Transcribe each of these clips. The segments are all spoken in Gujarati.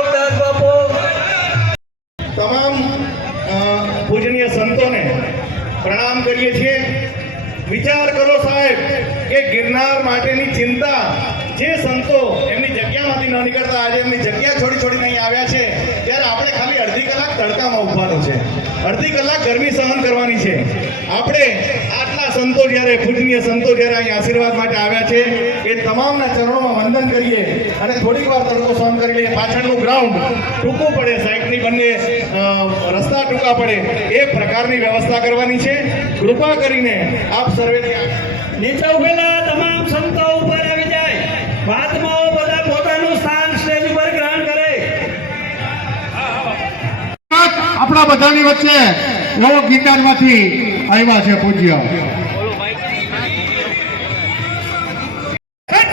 માણોકદાસ બાપુ તમામ પૂજનીય સંતોને પ્રણામ કરીએ છીએ। વિચાર કરો સાહેબ કે ગિરનાર માટેની ચિંતા જે સંતો એમની જગ્યામાંથી ન નીકળતા આજે એમની જગ્યા છોડીને અહીં આવ્યા છે, ત્યારે આપણે ખાલી અડધી કલાક તડકામાં ઊભવાનું છે, અડધી કલાક ગરમી સહન કરવાની છે। આપણે આટલા સંતો જ્યારે પૂજનીય સંતો જ્યારે અહીં આશીર્વાદ માટે આવ્યા છે એ તમામના ચરણોમાં વંદન કરીએ અને થોડીક વાર તડકો સહન કરી લઈએ। પાછળનું ગ્રાઉન્ડ ટૂંકું પડે, સાઈડની બંને રસ્તા ટૂંકા પડે એ પ્રકારની વ્યવસ્થા કરવાની છે। કૃપા કરીને આપ સર્વે નીચે ઉભેલા તમામ સંતો ઉપર આવી જાય। વાતમાં બધા પોતાનું સ્થાન સ્ટેજ ઉપર ગ્રહણ કરે। આપણા બધાની વચ્ચે નવો ગીતામાંથી આવ્યા છે પૂજ્ય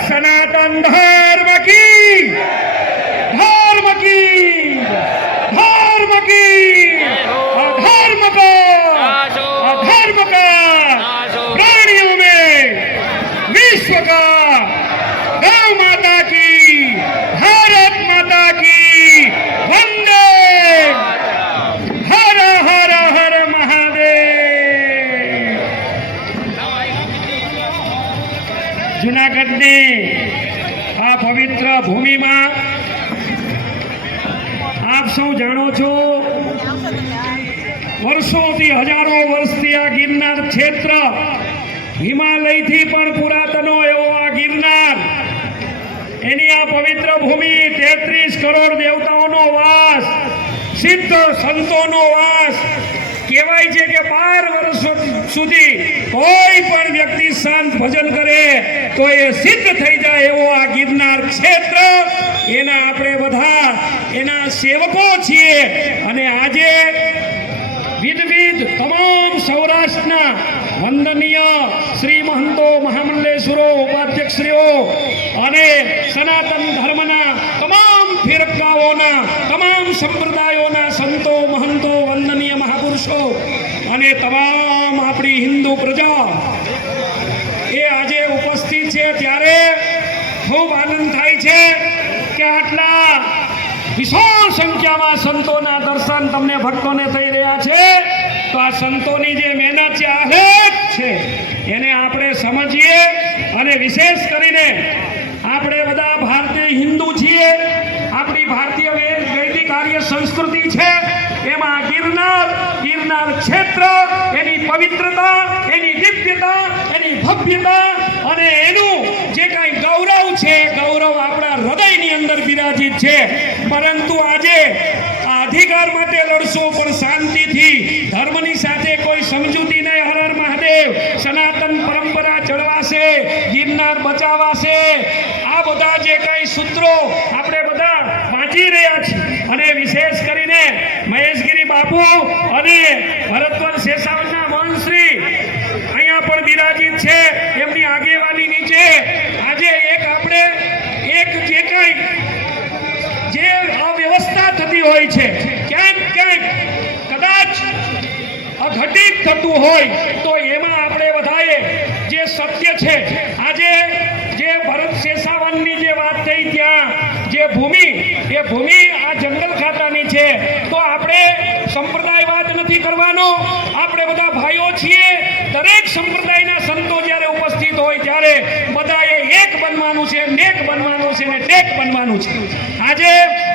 સનાતન ધર્મ કી ધર્મ કી ધર્મ કી અધર્મ का प्राणियों में विश्व का गौ माता की भारत माता की वंदे हर हर हर महादेव। જૂનાગઢની આ પવિત્ર ભૂમિમાં આપ સૌ જાણો છો, વર્ષોથી હજારો વર્ષથી આ ગિરનાર ક્ષેત્ર હિમાલયથી પણ પુરાતનો એવો આ ગિરનાર, એની આ પવિત્ર ભૂમિ 33 કરોડ દેવતાઓનો વાસ, સિદ્ધ સંતોનો વાસ। કહેવાય છે કે 12 વર્ષ સુધી કોઈ પણ વ્યક્તિ શાંત ભજન કરે તો એ સિદ્ધ થઈ જાય એવો આ ગિરનાર ક્ષેત્ર, એના આપણે બધા એના સેવકો છીએ। અને આજે વિવિધ તમામ સૌરાષ્ટ્રના વંદનીય શ્રી મહંતો, મહામંડલેશ્વરો, ઉપાધ્યક્ષશ્રીઓ અને સનાતન ધર્મના તમામ ફિરકાઓના તમામ સંપ્રદાયોના સંતો, મહંતો, વંદનીય મહાપુરુષો અને તમામ આપણી હિન્દુ પ્રજા એ આજે ઉપસ્થિત છે, ત્યારે ખૂબ આનંદ થાય છે કે આટલા વિશાળ સંખ્યામાં સંતોના દર્શન તમને ભક્તોને થઈ રહ્યા છે। તો આ સંતોની જે મહેનત છે, આલેખ છે, એને આપણે સમજીએ અને વિશેષ કરીને આપણે બધા ભારતીય હિન્દુ છીએ, આપણી ભારતીય વૈદિક આર્ય સંસ્કૃતિ છે, એમાં ગિરનાર ક્ષેત્ર, એની પવિત્રતા, એની દિવ્યતા, એની ભવ્યતા અને એનું જે કાંઈ ગૌરવ છે, ગૌરવ આપણા હૃદયની અંદર બિરાજિત છે। પરંતુ આજે આ અધિકાર માટે લડશો પણ શાંતિથી, ધર્મની સાથે કોઈ સમજૂતી નહીં। હર હર મહાદેવ, સનાતન પરંપરા જળવાશે, ગિરનાર બચાવાશે। આ બધા જે કંઈ સૂત્રો આપણે બધા વાંચી રહ્યા છીએ અને વિશેષ કરીને મહેશગીરી બાપુ અને ભરતવંશ શેષાવનના વંશશ્રી અહીંયા પણ બિરાજિત છે, એમની આગેવાની નીચે આજે આપણે જે કંઈ જે અવ્યવસ્થા થતી હોય છે, ક્યાંક કદાચ અઘટિત થતું હોય તો એમાં આપણે બધાએ જે સત્ય છે, આજે જે ભરત શેષાવનની જે વાત થઈ, ત્યાં જે ભૂમિ એ ભૂમિ આ જંગલ ખાતાની છે, તો આપણે સંપ્રદાયવાદ નથી કરવાનો। આપણે બધા ભાઈઓ છીએ। દરેક સંપ્રદાયના સંતો જ્યારે ઉપસ્થિત હોય ત્યારે બધાએ એક બનવાનું છે, નેક બનવાનું છે ને ટેક બનવાનું છે। આજે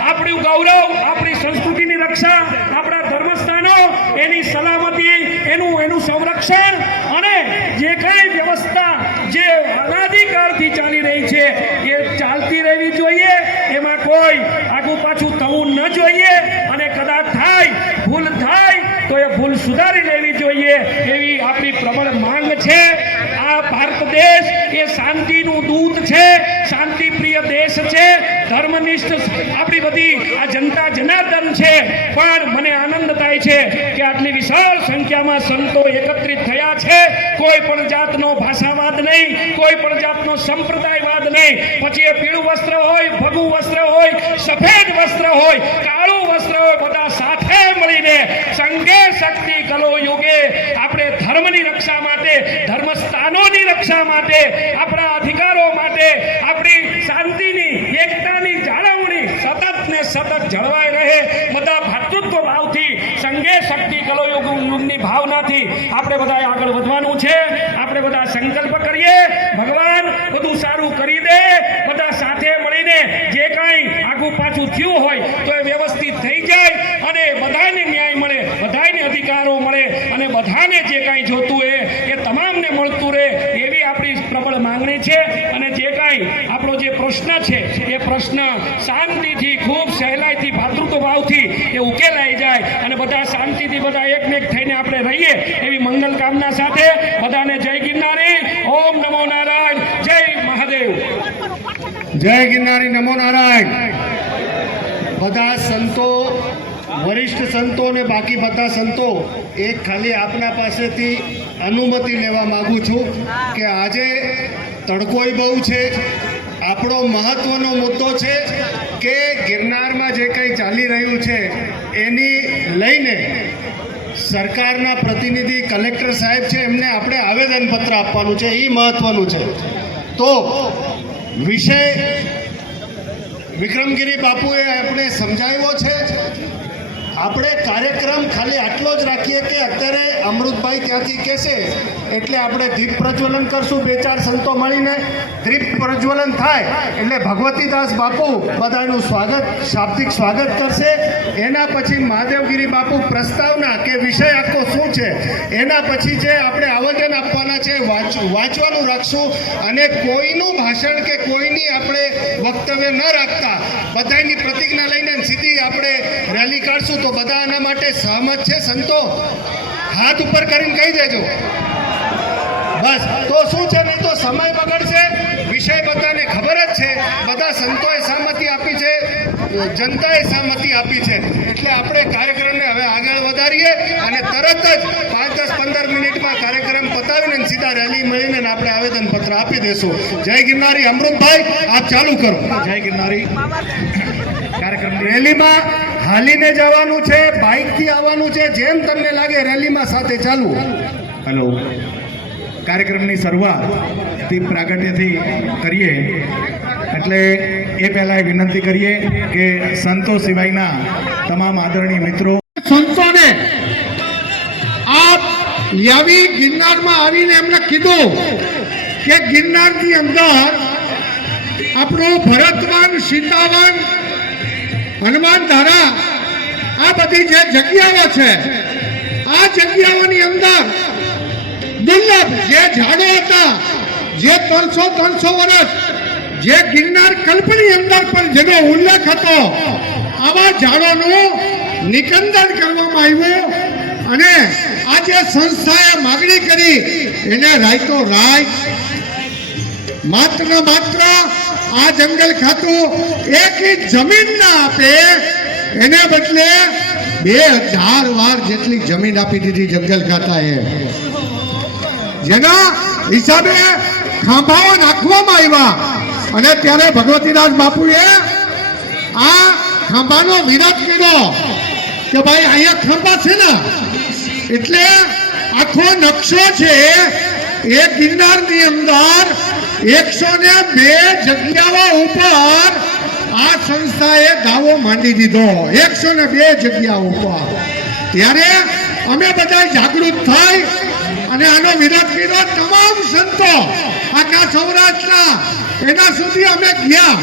આપણું ગૌરવ, આપણી સંસ્કૃતિની રક્ષા, આપણા ધર્મસ્થાનો, એની સલામતી, એનું સંરક્ષણ અને જે કાંઈ વ્યવસ્થા જે અનાદિકાળથી ચાલી રહી છે એ ચાલતી રહેવી જોઈએ। એમાં કોઈ આગુ પાછું થવું ન જોઈએ અને કદાચ ભૂલ થાય તો એ ભૂલ સુધારી લેવી જોઈએ, એવી આપણી પ્રબળ માંગ છે। આ ભારત દેશ એ શાંતિનું દૂત છે, શાંતિપ્રિય દેશ છે, ધર્મનિષ્ઠ આપણી બધી આ જનતા જનાર્દન છે। પણ મને આનંદ થાય છે કે આટલી વિશાળ સંખ્યામાં સંતો એકત્રિત થયા છે। કોઈ પણ જાતનો ભાષાવાદ નહીં, કોઈ પણ જાતનો સંપ્રદાયવાદ નહીં। પછી એ પીળું વસ્ત્ર હોય, ભગવું વસ્ત્ર હોય, સફેદ વસ્ત્ર હોય, કાળું વસ્ત્ર હોય, બધા સાથે મળીને સંઘે શક્તિ કલો યોગે આપણે ધર્મની રક્ષા માટે, ધર્મસ્થાનોની રક્ષા માટે, આપણા અધિકારો માટે, આપણી શાંતિની, એકતાની જાળવણી સતત ને સતત જળવાઈ રહે, બધા ભાતૃત્વ ભાવથી સંઘે શક્તિ કલયુગની ભાવનાથી આપણે બધા આગળ વધવાનું છે. આપણે બધા સંકલ્પ કરીએ, ભગવાન બધું સારું કરી દે. બધા સાથે મળીને જે કાંઈ આગું પાછું થયું હોય તો એ વ્યવસ્થિત થઈ જાય અને બધાને ન્યાય મળે, બધાને અધિકારો મળે અને બધાને જે કાંઈ જોતું એ તમામને મળતું રહે એવી આપણી પ્રબળ માંગણી છે. અને જે કાંઈ આપણો જે પ્રશ્ન છે એ પ્રશ્ન શાંતિથી, ખૂબ સહેલાઈથી, ભાતૃત્વ ભાવથી એ ઉકેલાઈ જાય અને બધા શાંતિથી બધા એકમેક થઈને આપણે રહીએ એવી મંગલ કામના સાથે બધાને જય ગિરનારી. ઓમ નમો નારાયણ. જય મહાદેવ. જય ગિરનારી. નમો નારાયણ. બધા સંતો, વરિષ્ઠ સંતો ને બાકી બધા સંતો, એક ખાલી આપના પાસેથી અનુમતિ લેવા માંગુ છું કે આજે તડકોય બહુ છે. આપણો મહત્વનો મુદ્દો છે કે ગિરનારમાં જે કંઈ ચાલી રહ્યું છે એની લઈને સરકારના પ્રતિનિધિ કલેક્ટર સાહેબ છે, એમને આપણે આવેદનપત્ર આપવાનું છે. એ મહત્વનું છે. તો વિષય વિક્રમગીરી બાપુએ આપણે સમજાવ્યો છે. આપણે કાર્યક્રમ ખાલી આટલો જ રાખીએ કે અત્યારે અમૃતભાઈ ત્યાંથી કહેશે એટલે આપણે દીપ પ્રજ્વલન કરશું. 2-4 સંતો મળીને દીપ પ્રજ્વલન થાય એટલે ભગવતીદાસ બાપુ બધાનું સ્વાગત, શાબ્દિક સ્વાગત કરશે. એના પછી મહાદેવગીરી બાપુ પ્રસ્તાવના કે વિષય આખો શું છે, એના પછી જે આપણે આવેદન આપવાના છે વાંચવાનું રાખશું. અને કોઈનું ભાષણ કે કોઈની આપણે વક્તવ્ય ન રાખતા બધાની પ્રતિજ્ઞા લઈને સીધી આપણે રેલી કાઢશું. તો બધા આના માટે સહમત છે સંતો? હાથ ઉપર કરીને કહી દેજો. બસ. તો શું છે, નહીં તો સમય બગડશે. વિષય બધાને ખબર જ છે, બધા સંતોએ સહમતિ આપી છે, જનતાએ સહમતિ આપી છે. એટલે આપણે કાર્યક્રમને હવે આગળ વધારીએ અને તરત જ 5-10-15 મિનિટમાં કાર્યક્રમ પતાવીને સીધા રેલી મળીને આપણે આવેદનપત્ર આપી દેશું. જય ગિરનારી. અમૃતભાઈ આપ ચાલુ કરો. જય ગિરનારી. કાર્યક્રમ રેલીમાં હાલીને જવાનું છે, બાઇકથી આવવાનું છે, જેમ તમને લાગે રેલીમાં સાથે ચાલુ. હેલો. કાર્યક્રમની શરૂઆત દીપ પ્રાગટ્યથી કરીએ એટલે એ પહેલાં વિનંતી કરીએ કે સંતો સિવાયના તમામ આદરણીય મિત્રો, સંતોને આપ યાવી ગિરનારમાં આવીને એમને કીધું કે ગિરનારની અંદર આપણો ભરતવન, સીતાવન, હનુમાન ધારા, આ બધી જે જગ્યાઓ છે, આ જગ્યાઓની અંદર દુર્લભ જે ઝાડો હતા, જે 300 વર્ષ જે ગિરનાર કલ્પની અંદર પણ જેનો ઉલ્લેખ હતો, આવા ઝાડોનું નિકંદન કરવામાં આવ્યું. અને આ જે સંસ્થાએ માગણી કરી એને રાયતો રાય માત્ર આ જંગલ ખાતું એક જમીન ના આપે, એને બદલે 2000 વાર જેટલી જમીન આપી દીધી જંગલ ખાતાએ. જેના હિસાબે ખાંભાઓ નાખવામાં આવ્યા. અને ત્યારે ભગવતીદાસ બાપુએ આ ખાંભાનો વિરોધ કર્યો કે ભાઈ અહીંયા ખાંભા છે ને, એટલે આખો નકશો છે એ ગિરનારની અંદર 102 જગ્યાઓ ઉપર આ સંસ્થાએ દાવો માંડી દીધો. 102 જગ્યાઓ ઉપર. ત્યારે અમે બધા જાગૃત થઈ અને આનો વિરોધ કર્યો. તમામ સંતો આખા સૌરાષ્ટ્રના એના સુધી અમે ગયા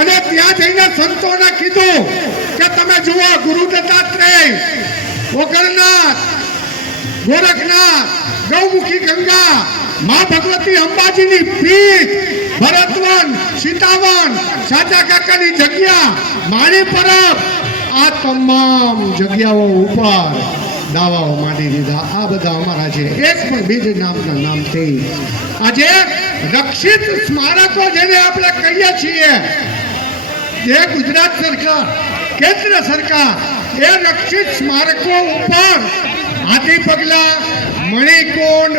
અને ત્યાં જઈને સંતોને કીધું કે તમે જુઓ, ગુરુ દત્તાત્રેય, ઓગણનાથ, ગોરખનાથ, ગૌમુખી ગંગા, મા ભગવતી અંબાજીની પીઠ, ભરતવન, સીતાવન, સાચા કાકાની જગ્યા, માણી પરબ, આ તમામ જગ્યાઓ ઉપર દાવાઓ માંડી દીધા. આ બધા અમારા છે. એક પણ બીજ નામના નામથી આજે રક્ષિત સ્મારકો જેને આપણે કહીએ છીએ, જે ગુજરાત સરકાર, કેન્દ્ર સરકાર એ રક્ષિત સ્મારકો ઉપર હાથી પગલા, મણિકુંડ,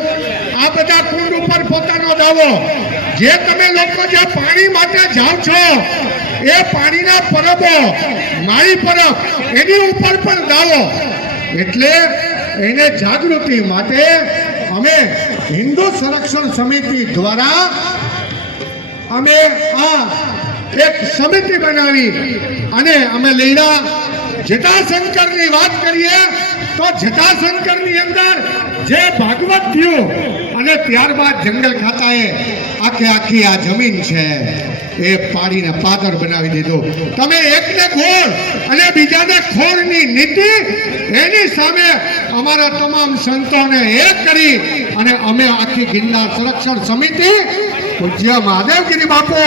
આ બધા કુંડ ઉપર પોતાનો દાવો, જે તમે લોકો જે પાણી માટે જાઓ છો એ પાણીના પરબો, માળી પરબ, એની ઉપર પણ દાવો. એટલે એને જાગૃતિ માટે અમે હિન્દુ સંરક્ષણ સમિતિ દ્વારા અમે આ એક સમિતિ બનાવી અને અમે લઈડા જટાશંકરની વાત કરીએ તો જટાશંકરની અંદર જે ભાગવત થયું અને ત્યારબાદ જંગલ ખાતાએ આખી આ જમીન છે એ પાડીને પાદર બનાવી દીધું. તમે એકને ખોર અને બીજાને ખોરની નીતિ એની સામે અમારા તમામ સંતોને એક કરી અને અમે આખી ગિરનાર સંરક્ષણ સમિતિ પૂજ્ય મહાદેવગીરી બાપુ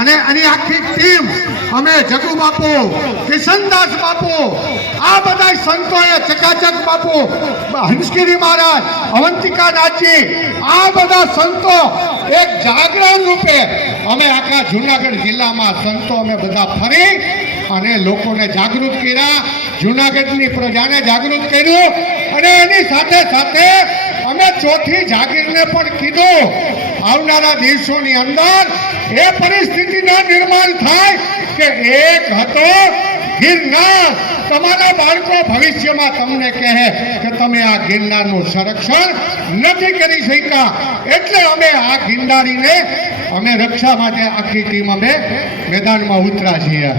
અને આની આખી ટીમ અમે જગુ બાપુ, કિશનદાસ બાપુ, આ બધા સંતોએ ચકાચક બાપુ, હંસગીરી મહારાજ, અવંતિકા નાથજી, આ બધા સંતો એક જાગરણ રૂપે અમે આખા જુનાગઢ જિલ્લામાં સંતો અમે બધા ફરી અને લોકોને જાગૃત કર્યા, જુનાગઢની પ્રજાને જાગૃત કર્યું અને એની સાથે સાથે અમે ચોથી જાગીરને પણ કીધું આવનારા દિવસોની અંદર એ પરિસ્થિતિનું નિર્માણ થાય કે એક હતો ગિરનાર. તમારા બાળકો ભવિષ્યમાં તમને કહે કે તમે આ ગિરનારનું સંરક્ષણ નથી કરી શક્યા, એટલે અમે આ ગિરનારીને અમે રક્ષા માટે આખી ટીમ અમે મેદાનમાં ઉતરા છીએ.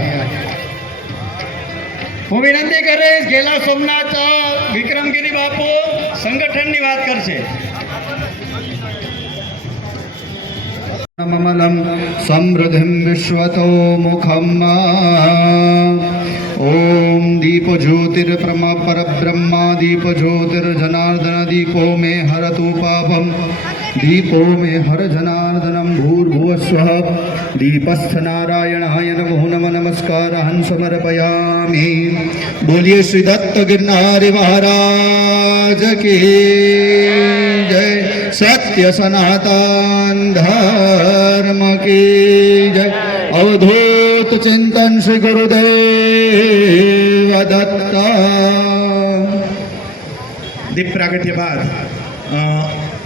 હું વિનંતી કરીશ ગેલા સોમનાથ વિક્રમગીરી બાપુ સંગઠનની વાત કરશે. મમલમ સમૃદ્ધિમ વિશ્વતો મુખમ ઓમ દીપ જ્યોતિર પરબ્રહ્મા દીપ જ્યોતિર જનાર્દન દીપો મે હરતુ પાપમ દીપો મે હર જનાર્દનમ ભૂર્ભુવસ્વઃ દીપસ્થ નારાયણાય નમો નમઃ નમસ્કારઃ સમર્પયામિ. બોલીએ શ્રી દત્ત ગિરનારી મહારાજ કી જય. સત્ય સનાતન ધર્મ કી જય. અવધૂત ચિંતન શ્રી ગુરુદેવ દત્ત. દીપ પ્રાગટ્ય બાદ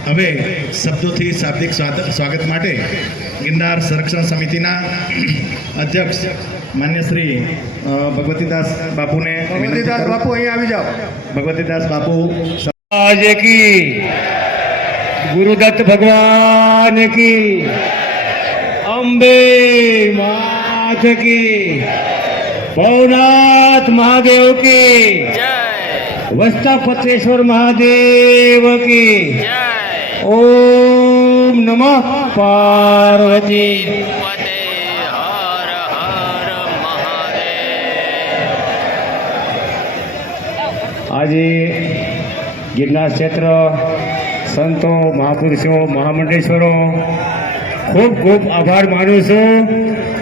હવે શબ્દોથી શાબ્દિક સ્વાગત માટે ગિરનાર સંરક્ષણ સમિતિના અધ્યક્ષ માન્ય શ્રી ભગવતીદાસ બાપુને ભગવતીદાસ બાપુ અહીં આવી જાઓ. ભગવતીદાસ બાપુ आज की गुरुदत्त भगवान की, अंबे मात की, भवनाथ महादेव की, वस्ता पत्रेश्वर महादेव की, ओम नमः पार्वती. આજે ગિરનાર ક્ષેત્ર સંતો, મહાપુરુષો, મહામંડલેશ્વરો ખૂબ ખૂબ આભાર માનું છું.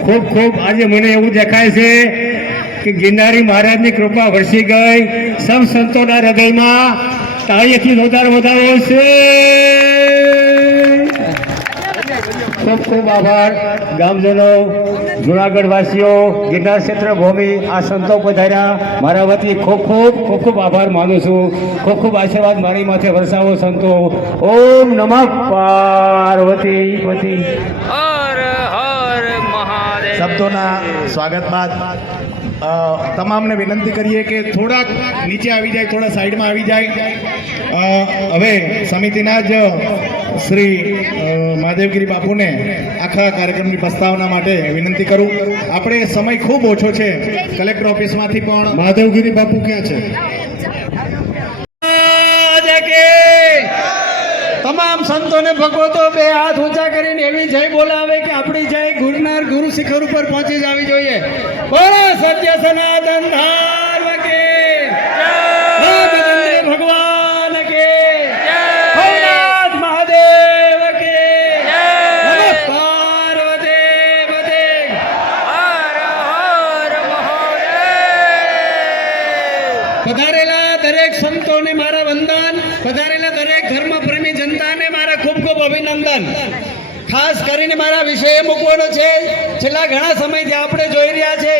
ખૂબ ખૂબ આજે મને એવું દેખાય છે કે ગિરનારી મહારાજની કૃપા વરસી ગઈ. સૌ સંતોના હૃદયમાં તાળીથી વધારો વધારો છે. ખૂબ ખૂબ આભાર ગામજનો, જુનાગઢ વાસીઓ, ગિરનાર ક્ષેત્ર ભૂમિ, આ સંતો પધાર્યા મારા વતી ખૂબ ખૂબ ખૂબ ખૂબ આભાર માનું છું. ખૂબ ખૂબ આશીર્વાદ મારી માથે વરસાવો સંતો. ઓમ નમઃ પાર્વતી પતિ. શબ્દોના સ્વાગત બાદ તમામને વિનંતી કરીએ કે થોડાક નીચે આવી જાય, થોડા સાઈડમાં આવી જાય. હવે સમિતિના જ શ્રી મહાદેવગીરી બાપુને આખા કાર્યક્રમની પ્રસ્તાવના માટે વિનંતી કરું. આપણે સમય ખૂબ ઓછો છે. કલેક્ટર ઓફિસમાંથી પણ મહાદેવગીરી બાપુ ક્યાં છે? તમામ સંતોને ભગવતો બે હાથ ઊંચા કરીને એવી જય બોલાવે કે આપણી જય ગિરનાર ગુરુ શિખર ઉપર પહોંચી જવી જોઈએ. બોલો સત્ય સનાતન ધર્મ કે ભગવાન કે ભોળાનાથ મહાદેવ કે નમઃ પાર્વતી પતે. પધારેલા દરેક સંતોને મારા વંદન. પધારેલા દરેક ધર્મ પ્રેમી જનતાને મારા ખૂબ ખૂબ અભિનંદન. ખાસ કરીને મારા વિષય મૂકવાનો છે. છેલ્લા ઘણા સમયથી આપણે જોઈ રહ્યા છે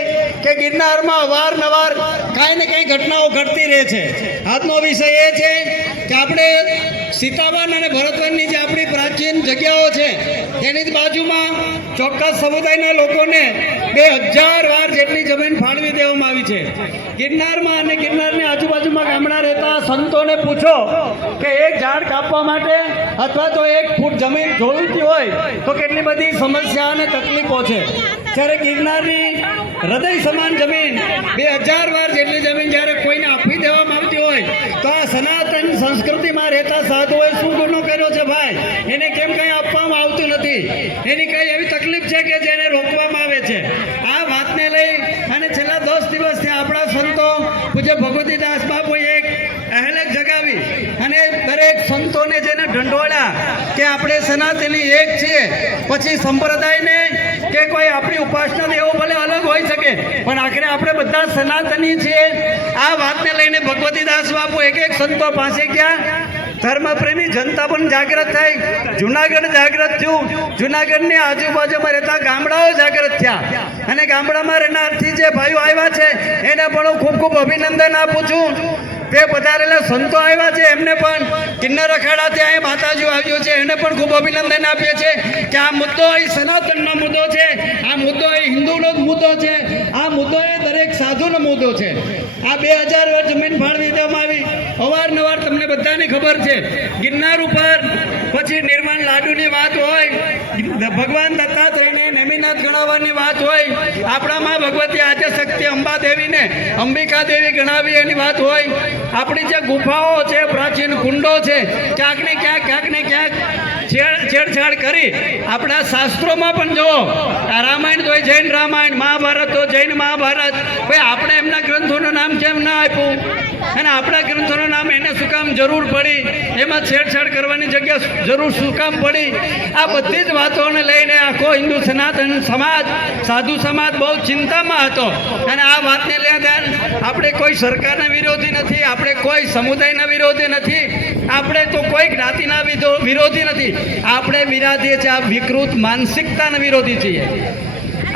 કે ગિરનારમાં અવારનવાર કાંઈ ને કાંઈ ઘટનાઓ ઘટતી રહે છે. આજનો વિષય એ છે કે આપણે સીતાવન અને ભરતવનની જે આપણી પ્રાચીન જગ્યાઓ છે તેની જ બાજુમાં ચોક્કસ સમુદાયના લોકોને 2000 વાર જેટલી જમીન ફાળવી દેવામાં આવી છે. ગિરનારમાં અને ગિરનારની આજુબાજુમાં ગામડા રહેતા સંતોને પૂછો કે એક ઝાડ કાપવા માટે અથવા તો 1 ફૂટ જમીન જોઈતી હોય તો કેટલી બધી સમસ્યા અને તકલીફો છે. ત્યારે ગિરનારની હૃદય સમાન જમીન 2000 વાર જેટલી જમીન જ્યારે કોઈને આપી દેવામાં આવતી હોય તો આ સનાતન સંસ્કૃતિમાં રહેતા સાધુઓએ શું ગુનો કર્યો છે ભાઈ? એને કેમ કંઈ આપવામાં આવતું નથી? એની કઈ એવી તકલીફ છે કે જેને રોકવામાં આવે છે? આ વાતને લઈ અને છેલ્લા 10 દિવસથી આપણા સંતો પૂજ્ય ભગવતીદાસ બાપુએ એક અહેલક જગાવી અને દરેક સંતોને જેને ઢંઢોળ્યા કે આપણે સનાતની એક છીએ, પછી સંપ્રદાયને કે કોઈ આપણી ઉપાસના એવો ભલે અલગ હોઈ શકે પણ આખરે આપણે બધા સનાતની છીએ. આ વાતને લઈને ભગવતીદાસ બાપુ એક સંતો પાસે ગયા. ધર્મપ્રેમી જનતા પણ જાગૃત થઈ. જુનાગઢ જાગૃત થયું. જુનાગઢની આજુબાજુમાં રહેતા ગામડાઓ જાગૃત થયા અને ગામડામાં રહેનારથી જે ભાઈઓ આવ્યા છે એને પણ હું ખૂબ ખૂબ અભિનંદન આપું છું. તે પધારેલા સંતો આવ્યા છે એમને પણ કિન્નર અખાડાથી અહીં માતાજી આવ્યો છે એને પણ ખૂબ અભિનંદન આપીએ છીએ કે આ મુદ્દો અહીં સનાતનનો મુદ્દો છે, આ મુદ્દો અહીં હિન્દુનો જ મુદ્દો છે, આ મુદ્દો એ દરેક સાધુનો મુદ્દો છે. આ 2000 વાર જમીન ફાળવી દેવામાં આવી. અવારનવાર તમને બધાને ખબર છે ગિરનાર ઉપર પછી નિર્માણ લાડુની વાત હોય, ભગવાન દત્તાત્રેયને નેમિનાથ ગણાવવાની વાત હોય, આપણા માં ભગવતી આદ્યશક્તિ અંબા દેવીને અંબિકા દેવી ગણાવી એની વાત હોય, આપણી જે ગુફાઓ છે, પ્રાચીન કુંડો છે, ક્યાંક ને ક્યાંક છેડછાડ કરી આપણા શાસ્ત્રોમાં પણ જુઓ. આ રામાયણ તો જૈન રામાયણ, મહાભારત તો જૈન મહાભારત. ભાઈ આપણે એમના ગ્રંથોનું નામ કેમ ના આપ્યું? અને આપણા ગ્રંથોનું નામ એને શું કામ જરૂર પડી? એમાં છેડછાડ કરવાની જગ્યા જરૂર શું કામ પડી? આ બધી જ વાતોને લઈને આખો હિન્દુ સનાતન સમાજ, સાધુ સમાજ બહુ ચિંતામાં હતો. અને આ વાતને લઈને આપણે કોઈ સરકારના વિરોધી નથી, આપણે કોઈ સમુદાયના વિરોધી નથી, આપણે તો કોઈ જ્ઞાતિના વિરોધી નથી. આપણે વિરાધીએ છીએ આ વિકૃત માનસિકતાના વિરોધી છીએ.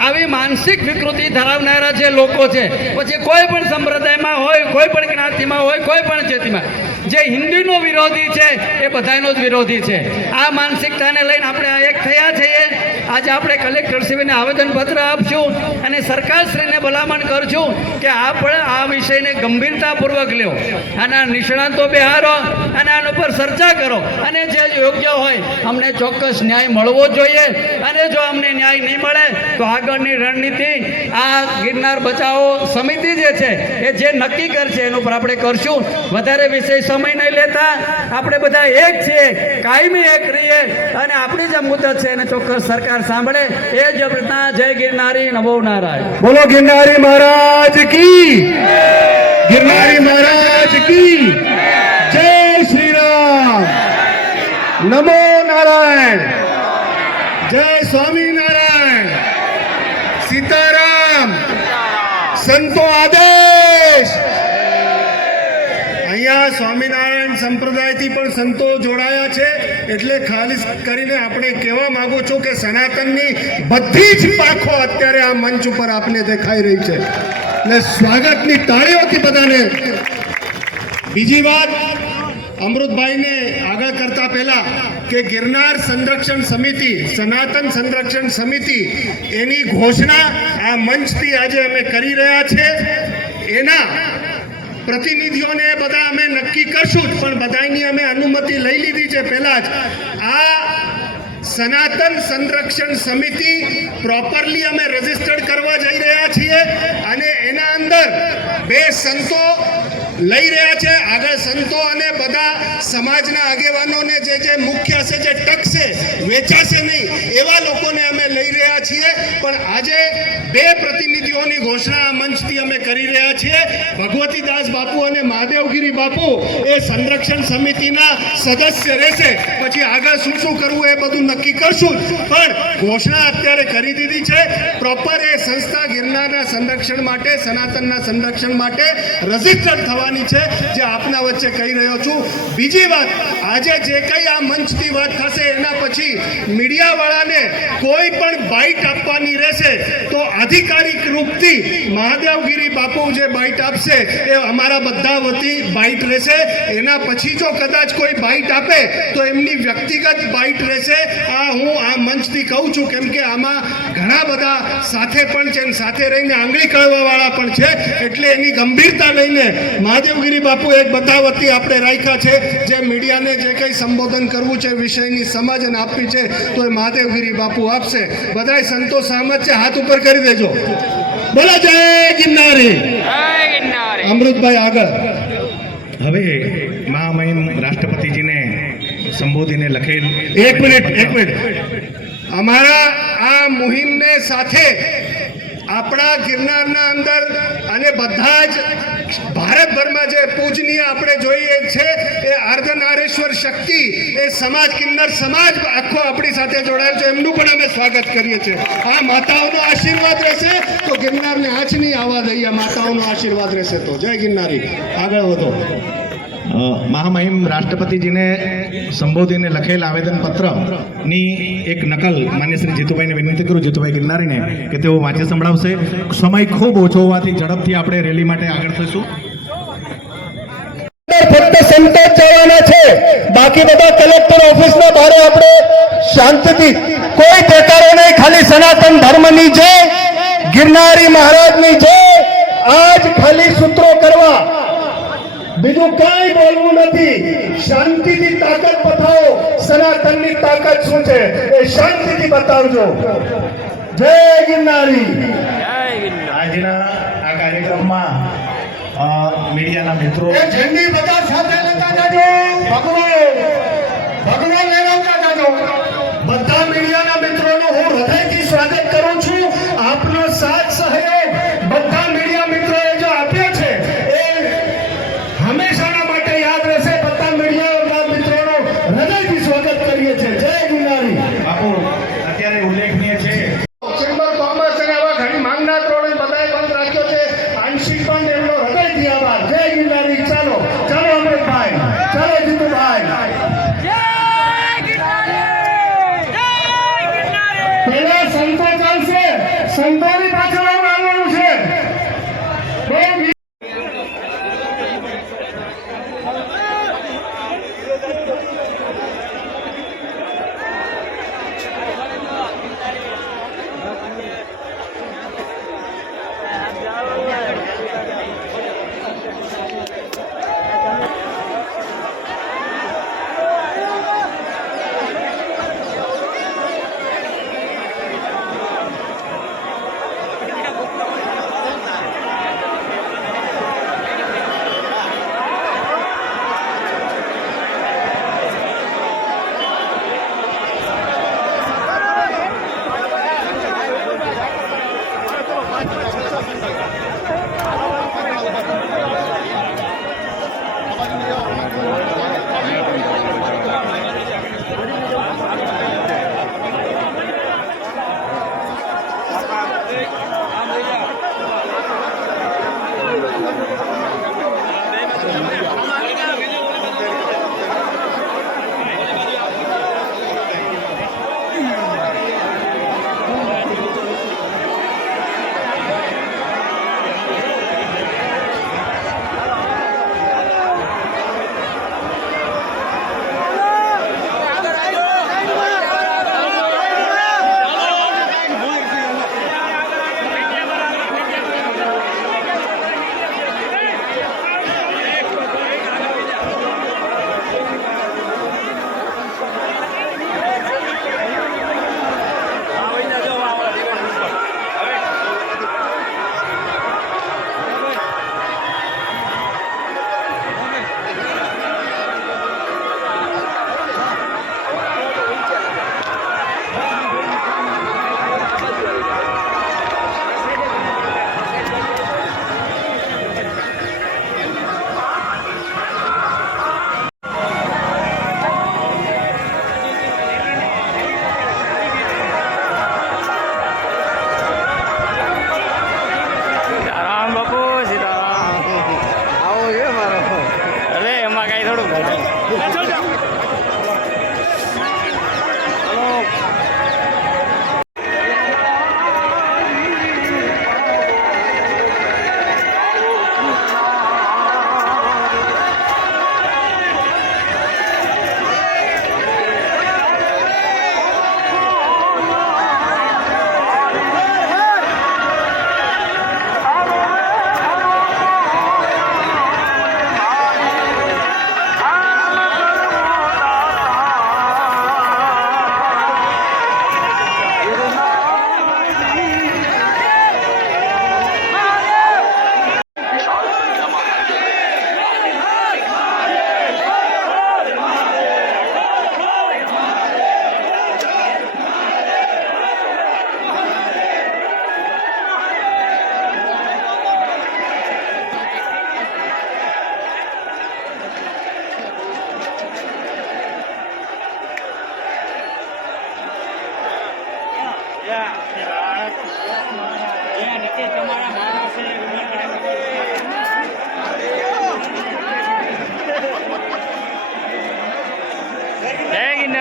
આવી માનસિક વિકૃતિ ધરાવનારા જે લોકો છે, પછી કોઈ પણ સંપ્રદાયમાં હોય, કોઈ પણ જ્ઞાતિમાં હોય, કોઈ પણ જાતિમાં, જે હિન્દુનો વિરોધી છે એ બધાનો જ વિરોધી છે. આ માનસિકતાને લઈને આપણે એક થયા છીએ. આજે આપણે કલેક્ટરશ્રીને આવેદનપત્ર આપશું અને સરકારશ્રીને ભલામણ કરશું કે આપણે આ વિષયને ગંભીરતાપૂર્વક લ્યો, આના નિષ્ણાતો બેહારો અને આના ઉપર ચર્ચા કરો અને જે યોગ્ય હોય અમને ચોક્કસ ન્યાય મળવો જોઈએ. અને જો અમને ન્યાય નહીં મળે તો આગળની રણનીતિ આ ગિરનાર બચાવો સમિતિ જે છે એ જે નક્કી કરશે એના ઉપર આપણે કરશું. વધારે વિષય સમય નહીં લેતા આપણે બધા એક છીએ, કાયમી એક રહીએ અને આપણી જે મુદત છે એને ચોક્કસ સરકાર સાંભળે. એ જ રીતના જય ગિરનારી, નમો નારાયણ. બોલો ગિરનારી મહારાજ કી, ગિરનારી મહારાજ કી જય શ્રી રામ, નમો નારાયણ, જય સ્વામિનારાયણ, સીતારામ, સંતો આદેશ. અહીંયા સ્વામિનારાયણ સંપ્રદાયથી પણ સંતો જોડાયા છે એટલે ખાલી કરીને આપણે કહેવા માંગુ છું કે સનાતનની બધી જ પાંખો અત્યારે આ મંચ ઉપર આપને દેખાઈ રહી છે એટલે સ્વાગતની તાળીઓથી બધાને. બીજી વાત અમૃતભાઈને આગળ કરતા પહેલા કે ગિરનાર સંરક્ષણ સમિતિ, સનાતન સંરક્ષણ સમિતિ એની ઘોષણા આ મંચથી આજે અમે કરી રહ્યા છે. એના પ્રતિનિધિઓને બધા અમે નક્કી કરશું જ, પણ બધાની અમે અનુમતિ લઈ લીધી છે પહેલા જ. આ સનાતન સંરક્ષણ સમિતિ પ્રોપરલી અમે રજીસ્ટર્ડ કરવા જઈ રહ્યા છીએ અને એના અંદર 2 સંતો લઈ રહ્યા છે. આગળ સંતો અને બધા સમાજના આગેવાનોને જે મુખ્ય છે, જે ટકશે, વેચાશે નહીં એવા લોકોને અમે લઈ રહ્યા છીએ. પણ આજે 2 પ્રતિનિધિઓની ઘોષણા આ મંચથી અમે કરી રહ્યા છીએ. ભગવતીદાસ બાપુ અને મહાદેવગીરી બાપુ એ સંરક્ષણ સમિતિના સદસ્ય રહેશે. પછી આગળ શું શું કરવું એ બધું નક્કી કરશું. પણ ઘોષણા અત્યારે કરી દીધી છે. પ્રોપર એ સંસ્થા ગિરનારના સંરક્ષણ માટે, સનાતનના સંરક્ષણ માટે રજીસ્ટર્ડ થવાની છે, જે આપના વચ્ચે કહી રહ્યો છું. બીજી વાત, આજે જે કંઈ આ મંચથી વાત થશે એના પછી મીડિયાવાળાને કોઈ પણ બાઇટ આપવાની રહેશે તો આધિકારિક રૂપથી મહાદેવગીરી બાપુ જે બાઇટ આપશે એ અમારા બધા વતી બાઇટ રહેશે. એના પછી જો કદાચ કોઈ બાઇટ આપે તો એમની વ્યક્તિગત બાઇટ રહેશે. આ હું આ મંચથી કહું છું કેમ કે આમાં ઘણા બધા સાથે પણ છે, સાથે રહીને આંગળી કળવાવાળા પણ છે, એટલે એની ગંભીરતા લઈને મહાદેવગીરી બાપુ એક બધા વતી આપણે રાખ્યા છે જે મીડિયાને જે કંઈ સંબોધન કરવું છે વિષયની સમજ અને આપવી છે તો એ મહાદેવગીરી બાપુ આપશે. બધાય સંતો સહમત છે, હાથ ઉપર કરી દેજો. બોલો જય ગિરનારી. અમૃતભાઈ આગળ. હવે મહામહિમ રાષ્ટ્રપતિજીને સંબોધીને લખેલ એક મિનિટ અમારા આ મુહિમને સાથે આપણા ગિરનારના અંદર અને બધા જ ભારતભરમાં જે પૂજનીય આપણે જોઈએ છે એ અર્ધનારેશ્વર શક્તિ એ સમાજ કિન્નર સમાજ આખો આપણી સાથે જોડાયેલ છે, એમનું પણ અમે સ્વાગત કરીએ છીએ. આ માતાઓનો આશીર્વાદ રહેશે તો ગિરનારને આંચ નહીં આવવા દઈએ. માતાઓનો આશીર્વાદ રહેશે તો. જય ગિરનારી. આગળ વધો. મહામહિમ રાષ્ટ્રપતિજીને સંબોધીને લખેલ આવેદનપત્રની એક નકલ માન્ય શ્રી જીતુભાઈને વિનંતી કરું, જીતુભાઈ ગિરનારીને, કે તેઓ વાંચી સંભળાવશે. સમય ખૂબ ઓછો હોવાથી ઝડપથી આપણે રેલી માટે આગળ થઈશું. ફક્ત સંતો જ જવાના છે, બાકી બધા કલેક્ટર ઓફિસના બહાર આપણે શાંતિથી કોઈ દેખાડો નહીં. ખાલી સનાતન ધર્મની જય, ગિરનારી મહારાજની જય, આજ ખાલી સૂત્રો કરવા, બીજું કાંઈ બોલવું નથી. શાંતિથી તાકાત બતાવો. સનાતનની તાકાત શું છે એ શાંતિથી બતાવજો. જય ગિરનારી. આજના આ કાર્યક્રમમાં મીડિયાના મિત્રો એ ઝંડી બધા સાથે લેતા જાજો. ભગવાન લેવતા જાજો. બધા મીડિયાના મિત્રોનું હું હૃદયથી સ્વાગત કરું છું. આપનો સાથ સહયોગ બધા મીડિયા મિત્રોએ જો આપ્યો છે એ હંમેશાના માટે યાદ રહેશે. બધા મીડિયાના મિત્રોનું હૃદયથી સ્વાગત કરીએ છીએ. જય ગિરનારી. બાપુ અત્યારે ઉલ્લેખનીય છે ચેમ્બર કોમર્સ અને આવા ઘણી માંગના ત્રણે બધાએ બંધ રાખ્યો છે. આંશિક પણ એમનો હૃદયથી આભાર. જય ગિરનારી. ચાલો અમૃતભાઈ, ચાલો જીતુભાઈ. પેલા સંતો ચાલશે, સંતોની પાછળ આવવાનું છે. બહુ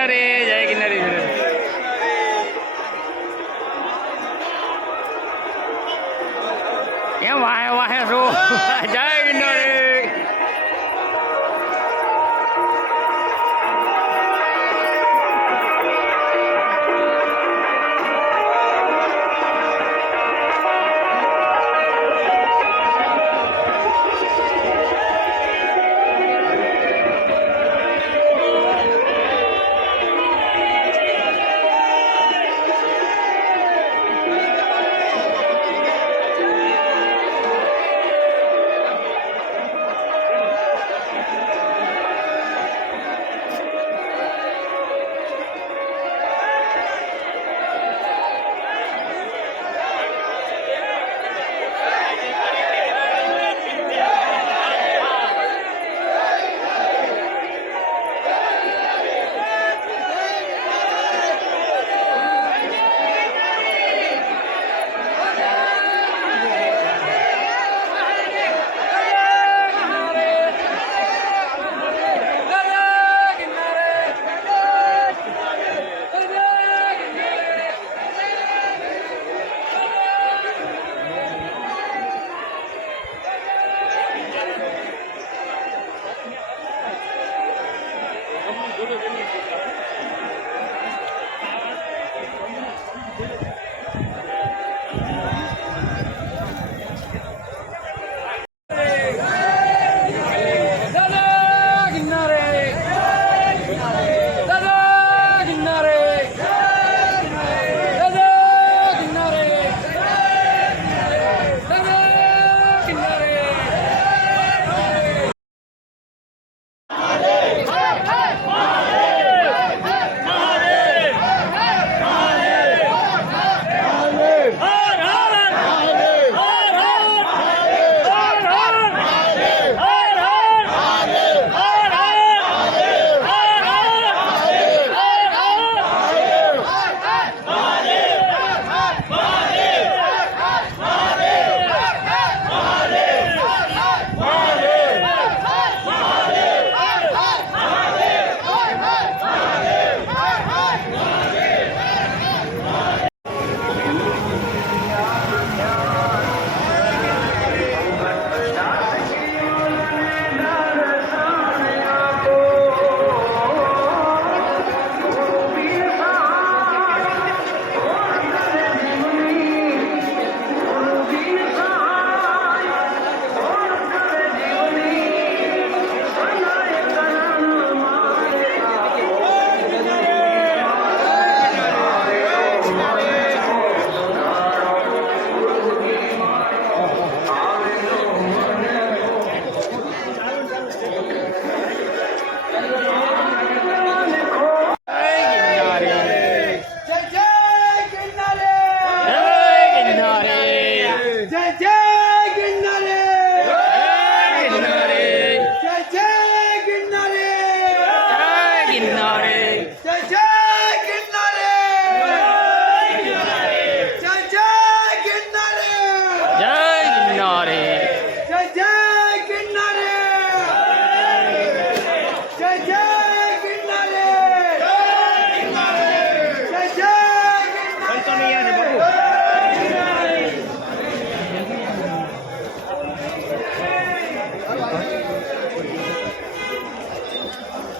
ગિરનારી જય ગિરનારી કેમ વાહે વાહે છો જય ગિરનારી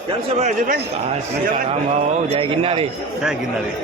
કેમ છે ભાઈ અજીતભાઈ? જય ગિરનારી જય ગિરનારી.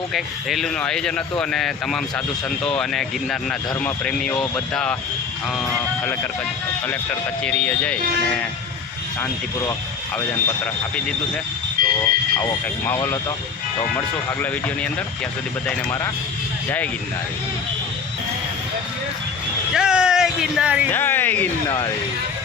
આવું કંઈક રેલીનું આયોજન હતું અને તમામ સાધુ સંતો અને ગિરનારના ધર્મ પ્રેમીઓ બધા કલેક્ટર કચેરીએ જઈ અને શાંતિપૂર્વક આવેદનપત્ર આપી દીધું છે. તો આવો કંઈક માહોલ હતો. તો મળશું આગલા વિડીયોની અંદર. ત્યાં સુધી બધાને મારા જય ગિરનારી. જય ગિરનારી. જય ગિરનારી.